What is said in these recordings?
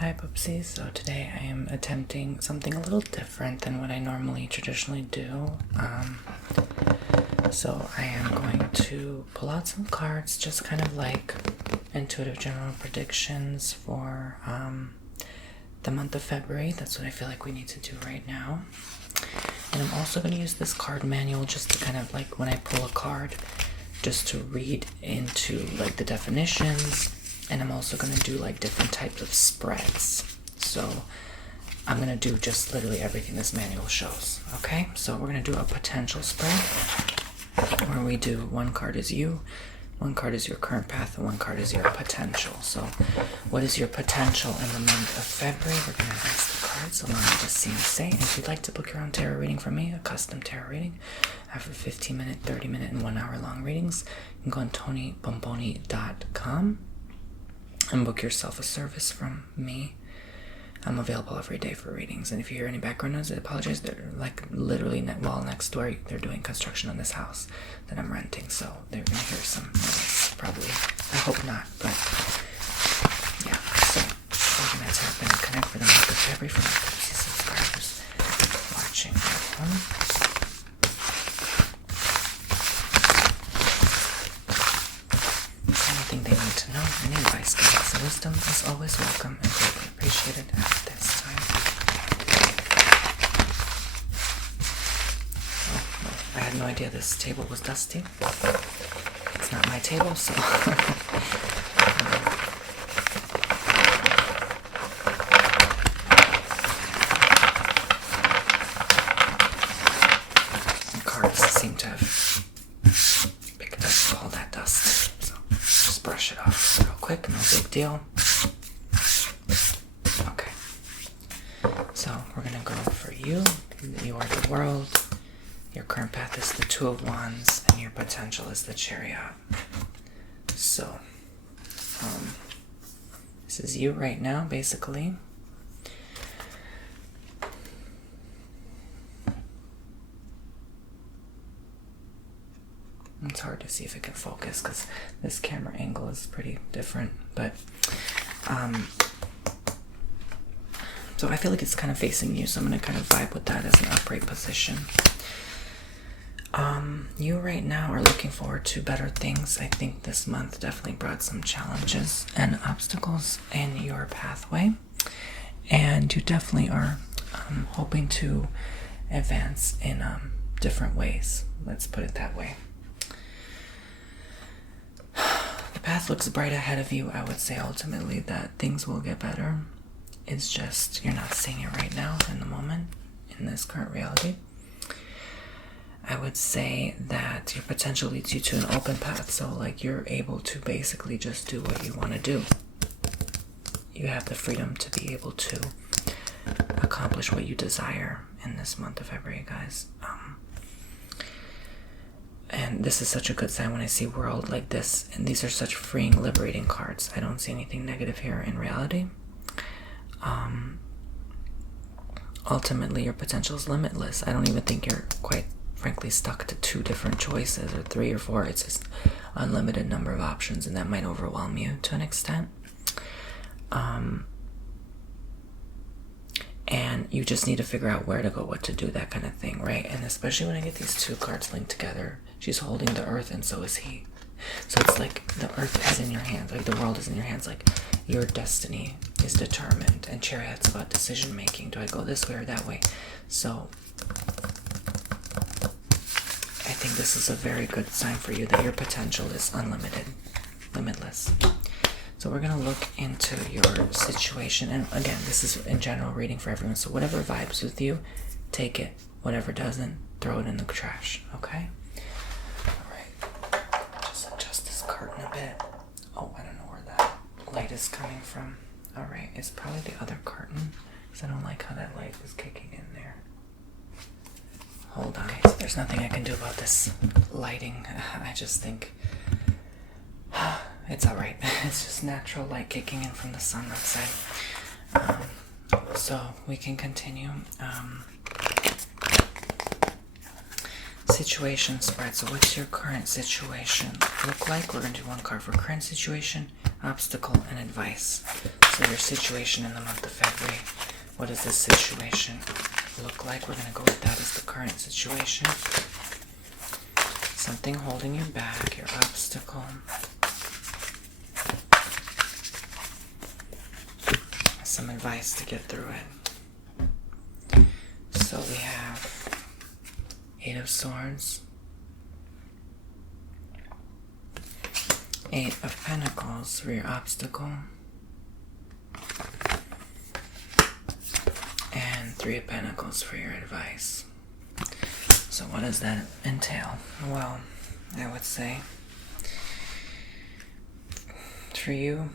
Hi Poopsies, so today I am attempting something a little different than what I normally traditionally do. So I am going to pull out some cards, just kind of like intuitive general predictions for the month of February. That's what I feel like we need to do right now. And I'm also going to use this card manual just to kind of like when I pull a card, just to read into like the definitions. And I'm also going to do like different types of spreads. So I'm going to do just literally everything this manual shows. Okay, so we're going to do a potential spread where we do one card is you, one card is your current path, and one card is your potential. So what is your potential in the month of February? We're going to ask the cards along with the see and say. And if you'd like to book your own tarot reading from me, a custom tarot reading, I have 15-minute, 30-minute, and 1-hour long readings. You can go on TonyBomboni.com and book yourself a service from me. I'm available every day for readings. And if you hear any background noise, I apologize. They're like literally wall next door. They're doing construction on this house that I'm renting, so they're gonna hear some noise probably. I hope not, but yeah. So we're gonna tap and connect for the month of February for my 50 subscribers watching at home. Anything they need to know, any advice, guidance, and wisdom is always welcome and greatly appreciated at this time. Oh, well, I had no idea this table was dusty. It's not my table, so the cards seem to have picked up all that dust. Just brush it off real quick, no big deal. Okay, so we're gonna go for you. You are the world. Your current path is the Two of Wands, and your potential is the Chariot. So, this is you right now, basically. It's hard to see if it can focus because this camera angle is pretty different, but so I feel like it's kind of facing you, so I'm going to kind of vibe with that as an upright position. You right now are looking forward to better things. I think this month definitely brought some challenges and obstacles in your pathway, and you definitely are hoping to advance in different ways. Let's put it that way. The path looks bright ahead of you. I would say ultimately that things will get better. It's just you're not seeing it right now in the moment, in this current reality. I would say that your potential leads you to an open path, so like you're able to basically just do what you want to do. You have the freedom to be able to accomplish what you desire in this month of February, guys. And this is such a good sign when I see world like this, and these are such freeing, liberating cards. I don't see anything negative here in reality. Ultimately, your potential is limitless. I don't even think you're quite frankly stuck to 2 different choices or 3 or 4. It's just unlimited number of options, and that might overwhelm you to an extent. And you just need to figure out where to go, what to do, that kind of thing, right? And especially when I get these 2 cards linked together, she's holding the earth and so is he. So it's like the earth is in your hands, like the world is in your hands, like your destiny is determined. And Chariot's about decision making. Do I go this way or that way? So I think this is a very good sign for you that your potential is unlimited, limitless. So we're going to look into your situation. And again, this is in general reading for everyone. So whatever vibes with you, take it. Whatever doesn't, throw it in the trash. Okay? Alright. Just adjust this curtain a bit. Oh, I don't know where that light is coming from. Alright, it's probably the other curtain, because I don't like how that light is kicking in there. Hold on. Okay, so there's nothing I can do about this lighting. I just think it's alright. It's just natural light kicking in from the sun outside. So we can continue. Situation spread. So what's your current situation look like? We're going to do 1 card for current situation, obstacle, and advice. So your situation in the month of February, what does this situation look like? We're going to go with that as the current situation. Something holding you back, your obstacle. Some advice to get through it. So we have 8 of Swords, 8 of Pentacles for your obstacle, and 3 of Pentacles for your advice. So what does that entail? Well, I would say for you,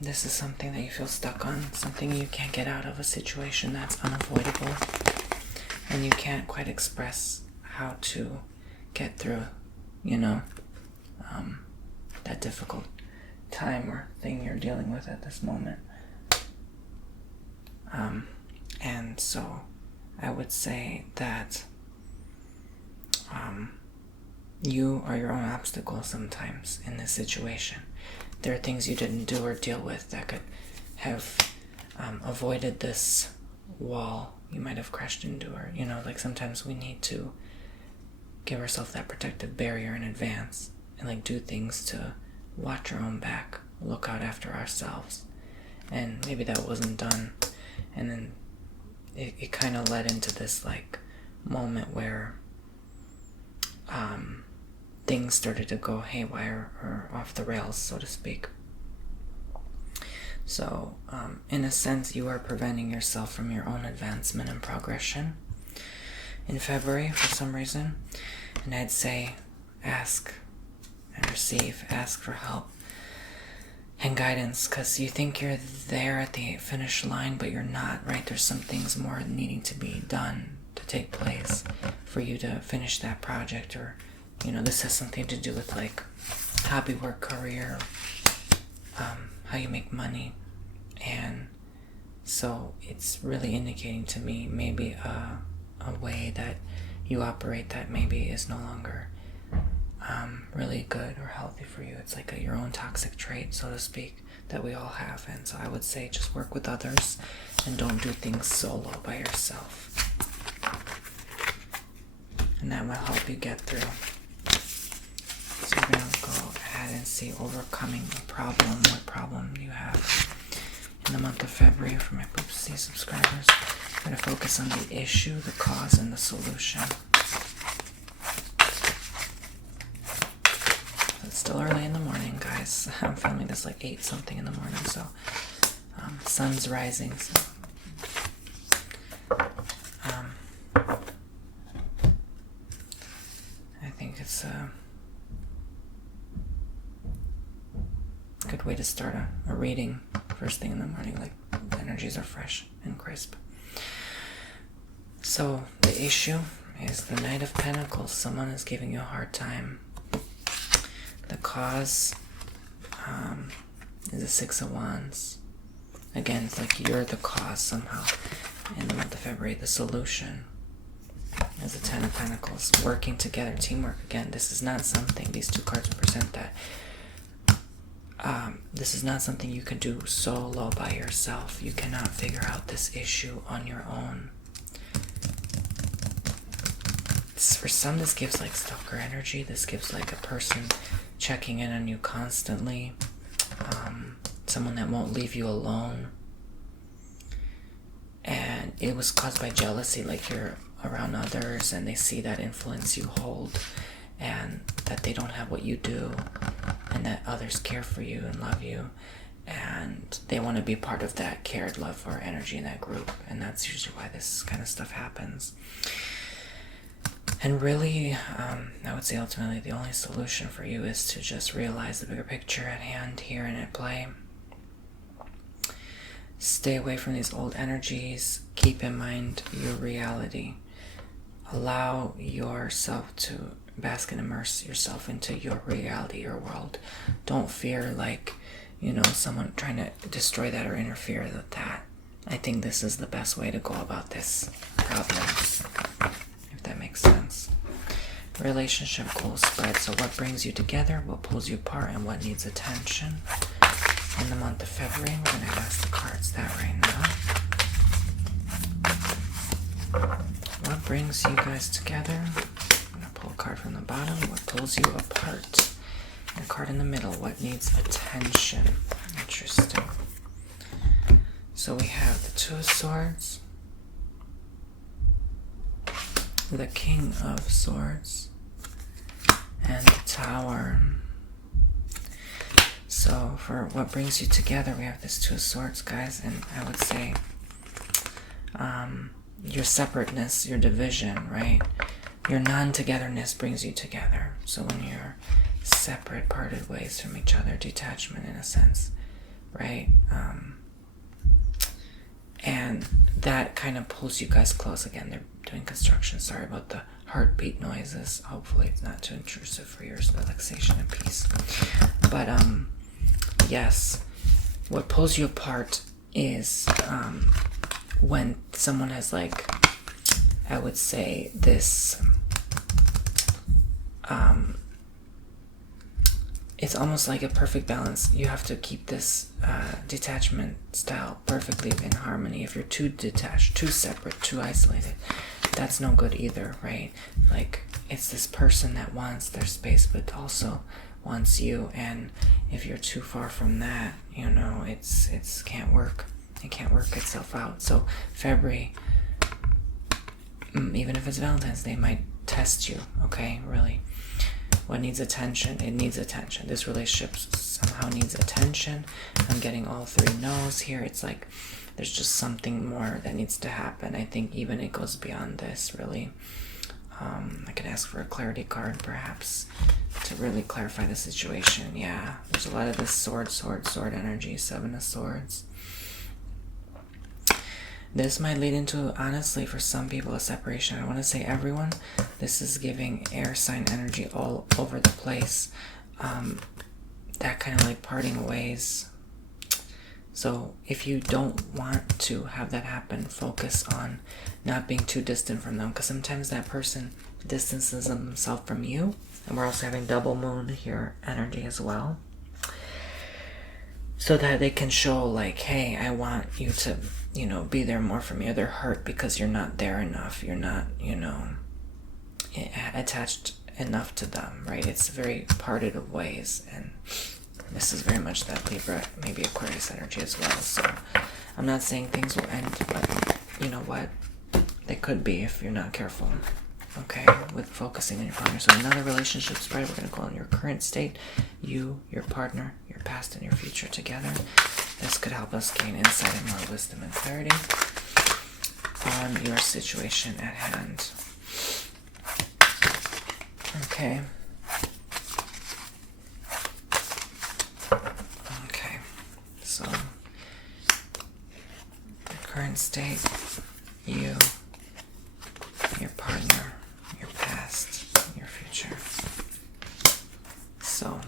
this is something that you feel stuck on, something you can't get out of, a situation that's unavoidable, and you can't quite express how to get through, that difficult time or thing you're dealing with at this moment. And so I would say that you are your own obstacle sometimes in this situation. There are things you didn't do or deal with that could have avoided this wall you might have crashed into, or like sometimes we need to give ourselves that protective barrier in advance and like do things to watch our own back, look out after ourselves. And maybe that wasn't done, and then it kind of led into this like moment where things started to go haywire or off the rails, so to speak. So in a sense, you are preventing yourself from your own advancement and progression in February for some reason. And I'd say ask and receive, ask for help and guidance, because you think you're there at the finish line, but you're not, right? There's some things more needing to be done to take place for you to finish that project, or this has something to do with like hobby work, career, how you make money. And so it's really indicating to me maybe a way that you operate that maybe is no longer really good or healthy for you. It's like your own toxic trait, so to speak, that we all have. And so I would say just work with others and don't do things solo by yourself. And that will help you get through. So we're going to go ahead and see overcoming a problem. What problem you have in the month of February for my Poopsie subscribers. I'm going to focus on the issue, the cause, and the solution. It's still early in the morning, guys. I'm filming this like 8 something in the morning, so sun's rising. So I think it's a good way to start a reading first thing in the morning. Like the energies are fresh and crisp. So the issue is the Knight of Pentacles. Someone is giving you a hard time. The cause is the 6 of Wands. Again, it's like you're the cause somehow in the month of February. The solution is the 10 of Pentacles. Working together, teamwork. Again, this is not something, these 2 cards represent that. This is not something you can do solo by yourself. You cannot figure out this issue on your own. For some, this gives like stalker energy. This gives like a person checking in on you constantly. Someone that won't leave you alone. And it was caused by jealousy, like you're around others and they see that influence you hold and that they don't have what you do, and that others care for you and love you, and they want to be part of that cared, love, or energy in that group. And that's usually why this kind of stuff happens. And really, I would say ultimately the only solution for you is to just realize the bigger picture at hand here and at play. Stay away from these old energies. Keep in mind your reality. Allow yourself to bask and immerse yourself into your reality, your world. Don't fear someone trying to destroy that or interfere with that. I think this is the best way to go about this problem, if that makes sense. Relationship goals spread. So what brings you together, what pulls you apart, and what needs attention in the month month of February. We're going to ask the cards that right now. What brings you guys together? I'm going to pull a card from the bottom. What pulls you apart? And a card in the middle. What needs attention? Interesting. So we have the Two of Swords, the King of Swords, and the Tower. So for what brings you together, we have this Two of Swords, guys, and I would say your separateness, your division, right? Your non-togetherness brings you together. So when you're separate, parted ways from each other, detachment in a sense, right? And that kind of pulls you guys close again. They're doing construction. Sorry about the heartbeat noises. Hopefully it's not too intrusive for your relaxation and peace. But yes, what pulls you apart is when someone has, like, I would say this, it's almost like a perfect balance. You have to keep this detachment style perfectly in harmony. If you're too detached, too separate, too isolated, that's no good either, right? Like, it's this person that wants their space but also wants you, and if you're too far from that, you know, it's can't work. It can't work itself out. So February, even if it's Valentine's Day, might test you, okay? Really. What needs attention? It needs attention. This relationship somehow needs attention. I'm getting all three no's here. It's like there's just something more that needs to happen. I think even it goes beyond this, really. I could ask for a clarity card, perhaps, to really clarify the situation. Yeah, there's a lot of this sword energy, Seven of Swords. This might lead into, honestly, for some people, a separation. I want to say everyone. This is giving air sign energy all over the place. That kind of like parting ways. So if you don't want to have that happen, focus on not being too distant from them. Because sometimes that person distances themselves from you. And we're also having double moon here energy as well. So that they can show, like, hey, I want you to, you know, be there more for me. Or they're hurt because you're not there enough. You're not, you know, attached enough to them, right? It's very parted of ways. And this is very much that Libra, maybe Aquarius energy as well. So I'm not saying things will end, but you know what? They could be if you're not careful. Okay, with focusing on your partner. So another relationship spread, we're going to go on your current state, you, your partner, your past, and your future together. This could help us gain insight and more wisdom and clarity on your situation at hand. Okay. Okay, so your current state, you, your partner, your past, your future. So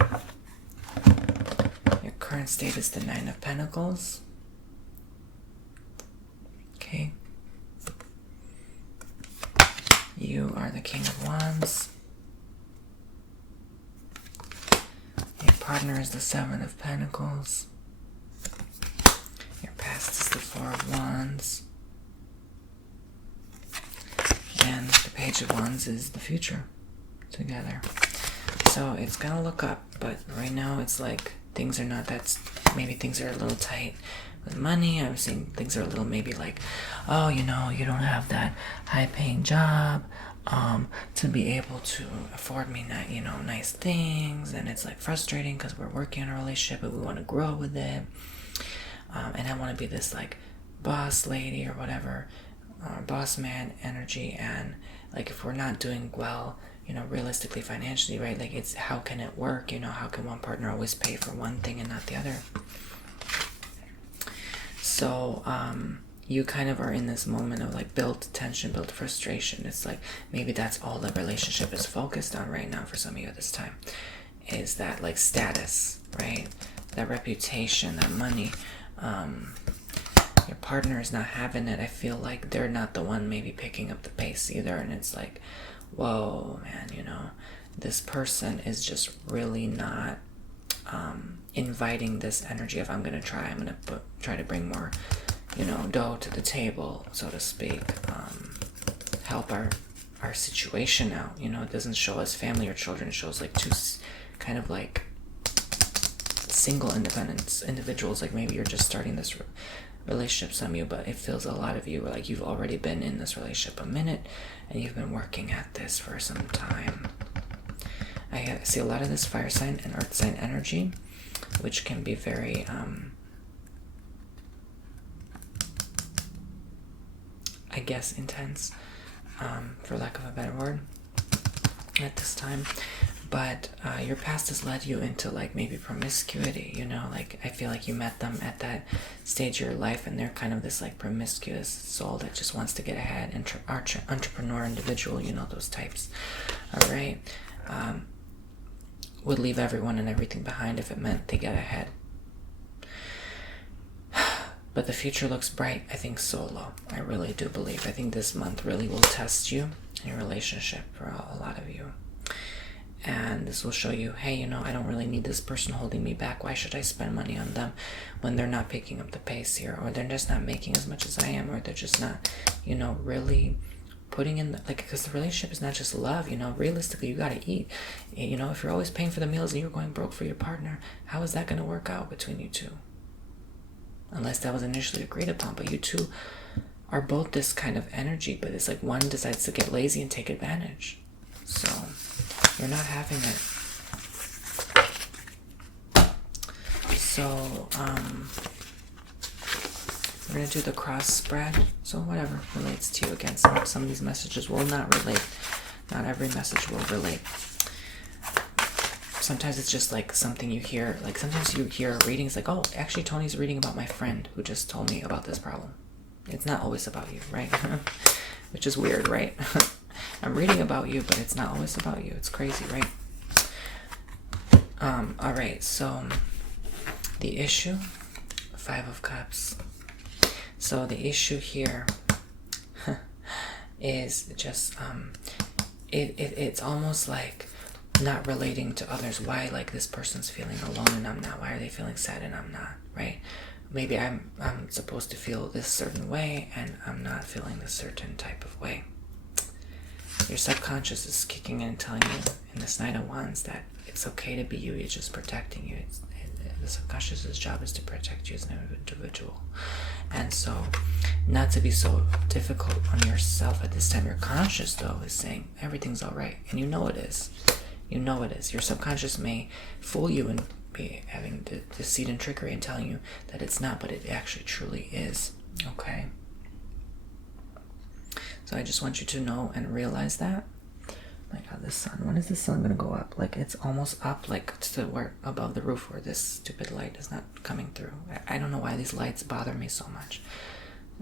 your current state is the Nine of Pentacles. Okay. You are the King of Wands. Your partner is the Seven of Pentacles. Your past is the Four of Wands. And the Page of Wands is the future together. So it's gonna look up, but right now it's like things are not that, maybe things are a little tight with money. I'm seeing things are a little maybe like, oh, you know, you don't have that high paying job to be able to afford me, you know, nice things, and it's like frustrating because we're working on a relationship but we want to grow with it, and I want to be this like boss lady or whatever, boss man energy, and like if we're not doing well, you know, realistically financially, right, like it's how can it work, you know, how can one partner always pay for one thing and not the other? So you kind of are in this moment of like built tension, built frustration. It's like maybe that's all the relationship is focused on right now for some of you at this time, is that like status, right, that reputation, that money. Your partner is not having it. I feel like they're not the one maybe picking up the pace either, and it's like, whoa, man, you know, this person is just really not inviting this energy of I'm gonna try to bring more, dough to the table, so to speak. Help our situation out. It doesn't show us family or children. It shows like two kind of like single independent individuals. Like maybe you're just starting this relationship, some of you, but it feels a lot of you like you've already been in this relationship a minute and you've been working at this for some time. I see a lot of this fire sign and earth sign energy, which can be very I guess intense, for lack of a better word, at this time. But your past has led you into like maybe promiscuity, like I feel like you met them at that stage of your life and they're kind of this like promiscuous soul that just wants to get ahead, entrepreneur individual, those types. All right. Would leave everyone and everything behind if it meant they get ahead. But the future looks bright, I think, solo. I really do believe. I think this month really will test you in your relationship for a lot of you. And this will show you, hey, I don't really need this person holding me back. Why should I spend money on them when they're not picking up the pace here? Or they're just not making as much as I am. Or they're just not, really putting in, because the relationship is not just love, realistically, you got to eat. If you're always paying for the meals and you're going broke for your partner, how is that going to work out between you two? Unless that was initially agreed upon. But you two are both this kind of energy, but it's like one decides to get lazy and take advantage. So you're not having it. So we're going to do the cross spread. So whatever relates to you. Again, some of these messages will not relate. Not every message will relate. Sometimes it's just like something you hear. Like sometimes you hear readings like, oh, actually Tony's reading about my friend who just told me about this problem. It's not always about you, right? Which is weird, right? I'm reading about you, but it's not always about you. It's crazy, right? All right, so the issue, 5 of Cups. So the issue here is just, it's almost like not relating to others. Why, like, this person's feeling alone and I'm not? Why are they feeling sad and I'm not, right? Maybe I'm supposed to feel this certain way and I'm not feeling this certain type of way. Your subconscious is kicking in and telling you in this Knight of Wands that it's okay to be you. It's just protecting you. The subconscious's job is to protect you as an individual. And so not to be so difficult on yourself at this time. Your conscious, though, is saying everything's all right. And you know it is. You know it is. Your subconscious may fool you and be having deceit and trickery and telling you that it's not, but it actually truly is. Okay? So I just want you to know and realize that. My God, the sun. When is the sun going to go up? Like, it's almost up, like, to where above the roof where this stupid light is not coming through. I don't know why these lights bother me so much.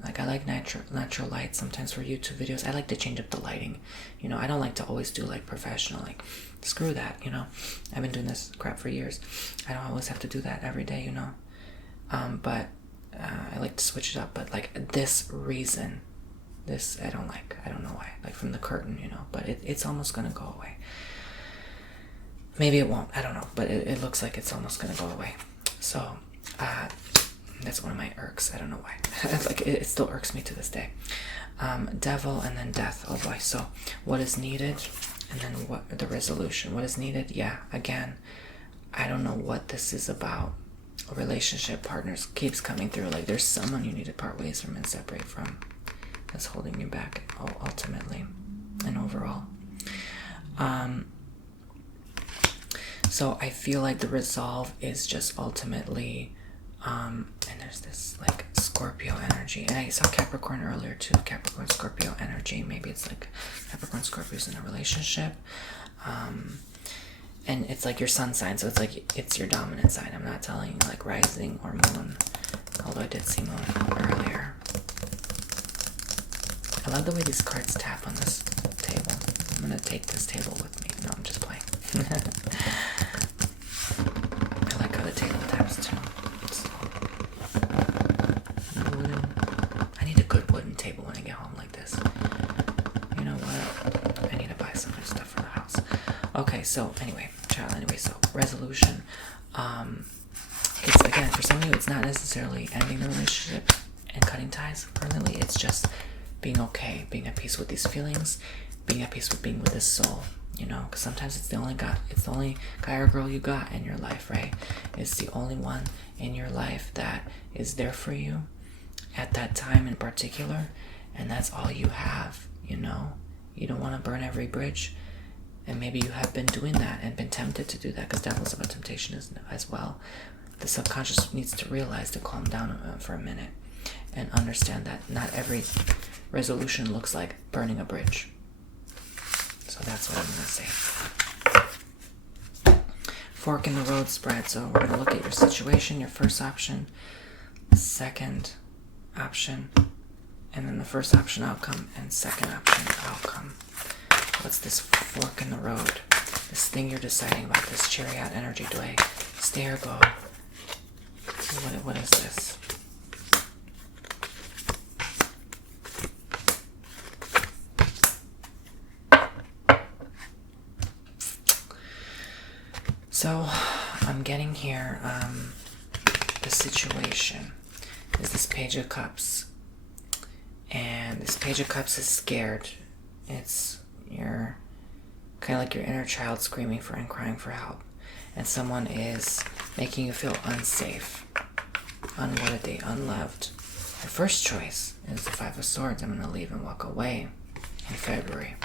Like, I like natural light sometimes for YouTube videos. I like to change up the lighting. I don't like to always do, like, professional. Like, screw that, I've been doing this crap for years. I don't always have to do that every day, But I like to switch it up. But, like, this reason... This I don't like. I don't know why. Like from the curtain, but it's almost going to go away. Maybe it won't. I don't know. But it looks like it's almost going to go away. So that's one of my irks. I don't know why. Like it still irks me to this day. Devil and then death. Oh boy. So what is needed? And then what the resolution. What is needed? Yeah. Again, I don't know what this is about. Relationship partners keeps coming through. Like there's someone you need to part ways from and separate from. That's holding you back ultimately and overall. So I feel like the resolve is just ultimately and there's this like Scorpio energy, and I saw Capricorn earlier too. Capricorn Scorpio energy. Maybe it's like Capricorn Scorpio's in a relationship, and it's like your sun sign, so it's like it's your dominant sign. I'm not telling you like rising or moon, although I did see moon earlier. I love the way these cards tap on this table. I'm going to take this table with me. No, I'm just playing. I like how the table taps too. I need a good wooden table when I get home like this. You know what? I need to buy some good stuff for the house. Okay, so anyway, so resolution. It's, again, for some of you, it's not necessarily ending the relationship and cutting ties permanently. It's just being okay, being at peace with these feelings, being at peace with being with this soul, you know, because sometimes it's the only guy or girl you got in your life, right? It's the only one in your life that is there for you at that time in particular, and that's all you have, you know. You don't want to burn every bridge, and maybe you have been doing that and been tempted to do that, because devil's about temptation as well. The subconscious needs to realize to calm down for a minute and understand that not every resolution looks like burning a bridge. So that's what I'm going to say. Fork in the road spread. So we're going to look at your situation, your first option, second option, and then the first option outcome and second option outcome. What's this fork in the road? This thing you're deciding about, this chariot energy. Do I stay or go? What is this? So, I'm getting here, the situation is this Page of Cups. And this Page of Cups is scared. It's your, kind of like your inner child screaming for and crying for help. And someone is making you feel unsafe, unworthy, unloved. Your first choice is the Five of Swords. I'm going to leave and walk away in February.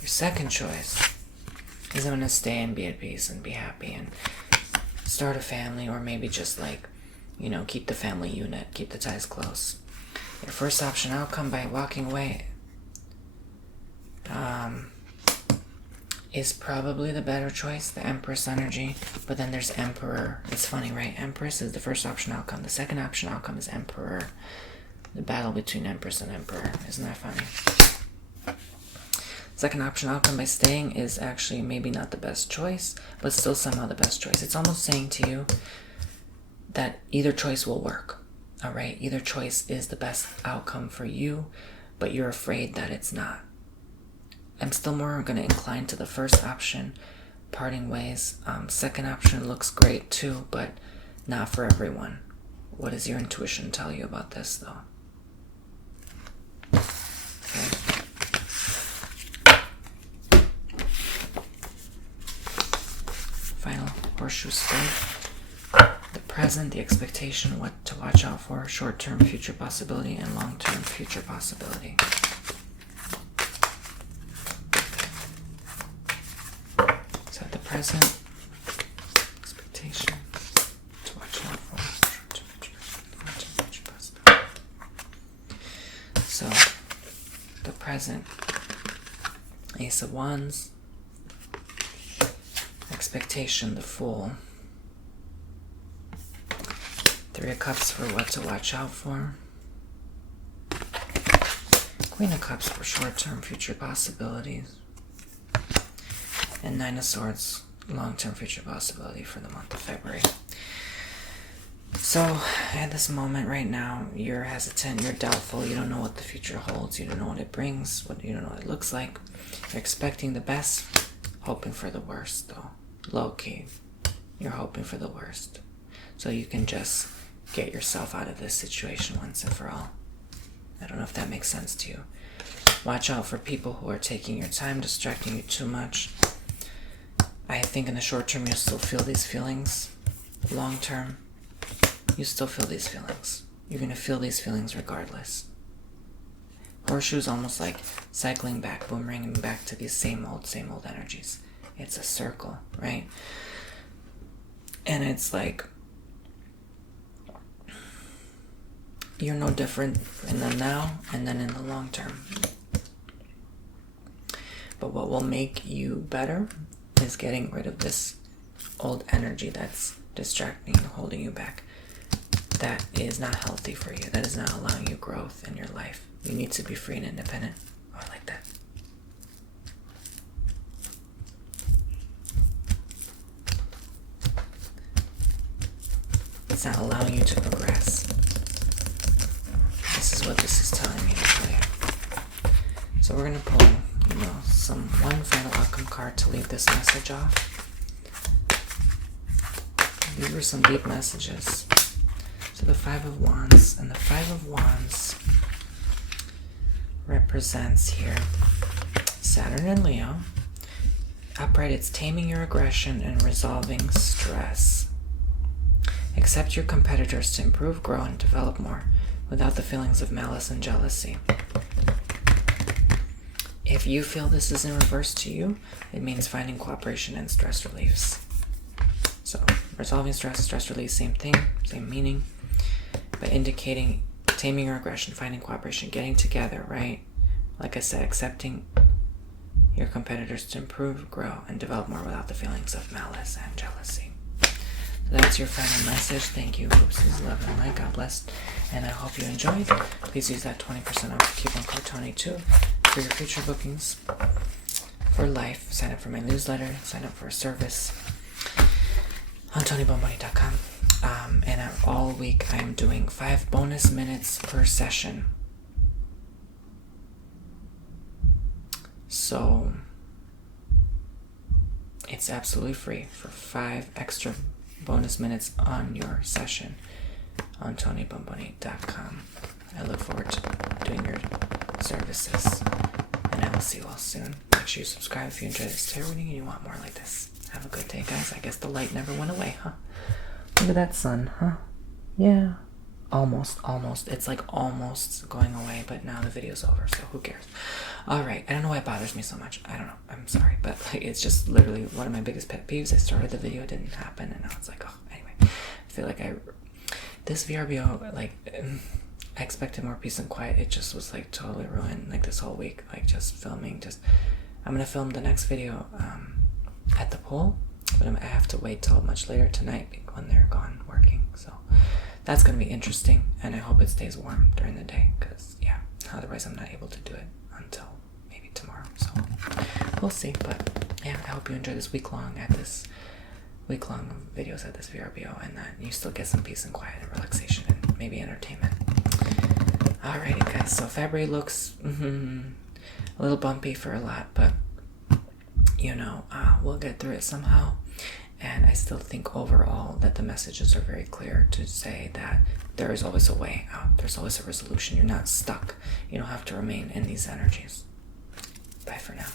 Your second choice is I'm going to stay and be at peace and be happy and start a family, or maybe just like, you know, keep the family unit, keep the ties close. Your first option outcome by walking away is probably the better choice, the Empress energy. But then there's Emperor. It's funny, right? Empress is the first option outcome. The second option outcome is Emperor. The battle between Empress and Emperor. Isn't that funny? Second option outcome by staying is actually maybe not the best choice, but still somehow the best choice. It's almost saying to you that either choice will work. All right? Either choice is the best outcome for you, but you're afraid that it's not. I'm still more going to incline to the first option, parting ways. Second option looks great too, but not for everyone. What does your intuition tell you about this, though? Okay. Final horseshoe spread. The present, the expectation, what to watch out for, short-term future possibility and long-term future possibility. So at the present, expectation, to watch out for, short-term future, long-term future possibility. So the present, Ace of Wands, expectation, the Fool. Three of Cups for what to watch out for. Queen of Cups for short-term future possibilities. And Nine of Swords, long-term future possibility for the month of February. So, at this moment right now, you're hesitant, you're doubtful, you don't know what the future holds, you don't know what it brings, you don't know what it looks like. You're expecting the best, hoping for the worst, though. Low-key, you're hoping for the worst. So you can just get yourself out of this situation once and for all. I don't know if that makes sense to you. Watch out for people who are taking your time, distracting you too much. I think in the short term, you'll still feel these feelings. Long term, you still feel these feelings. You're going to feel these feelings regardless. Horseshoe is almost like cycling back, boomeranging back to these same old energies. It's a circle, right? And it's like, you're no different in the now and then in the long term. But what will make you better is getting rid of this old energy that's distracting you, holding you back. That is not healthy for you. That is not allowing you growth in your life. You need to be free and independent. Oh, I like that. It's not allowing you to progress. This is what this is telling me to tell you. So we're going to pull, one final outcome card to leave this message off. These were some deep messages. So the Five of Wands, and the Five of Wands represents here Saturn and Leo. Upright, it's taming your aggression and resolving stress. Accept your competitors to improve, grow, and develop more without the feelings of malice and jealousy. If you feel this is in reverse to you, it means finding cooperation and stress reliefs. So, resolving stress, stress release, same thing, same meaning, but indicating taming your aggression, finding cooperation, getting together, right? Like I said, accepting your competitors to improve, grow, and develop more without the feelings of malice and jealousy. So that's your final message. Thank you. Oopsies, love and light. God bless. And I hope you enjoyed. Please use that 20% off coupon code Tony2 for your future bookings for life. Sign up for my newsletter. Sign up for a service on TonyBomboni.com. And all week I'm doing 5 bonus minutes per session. So it's absolutely free for 5 extra bonus minutes on your session on TonyBomboni.com. I look forward to doing your services, and I will see you all soon. Make sure you subscribe if you enjoy this tarot reading and you want more like this. Have a good day, guys. I guess the light never went away, huh? Look at that sun, huh? Yeah. Almost. It's like almost going away, but now the video's over, so who cares? Alright, I don't know why it bothers me so much. I don't know. I'm sorry, but like, it's just literally one of my biggest pet peeves. I started the video, it didn't happen, and now it's like, oh, anyway. I feel like this VRBO, like, I expected more peace and quiet. It just was like totally ruined, like this whole week. Like just filming, I'm gonna film the next video at the pool, but I have to wait till much later tonight when they're gone working, so that's going to be interesting, and I hope it stays warm during the day, because, yeah, otherwise I'm not able to do it until maybe tomorrow, so we'll see, but, yeah, I hope you enjoy this week-long videos at this VRBO, and that you still get some peace and quiet and relaxation and maybe entertainment. Alrighty, guys, so February looks a little bumpy for a lot, but, you know, we'll get through it somehow. And I still think overall that the messages are very clear to say that there is always a way out. There's always a resolution. You're not stuck. You don't have to remain in these energies. Bye for now.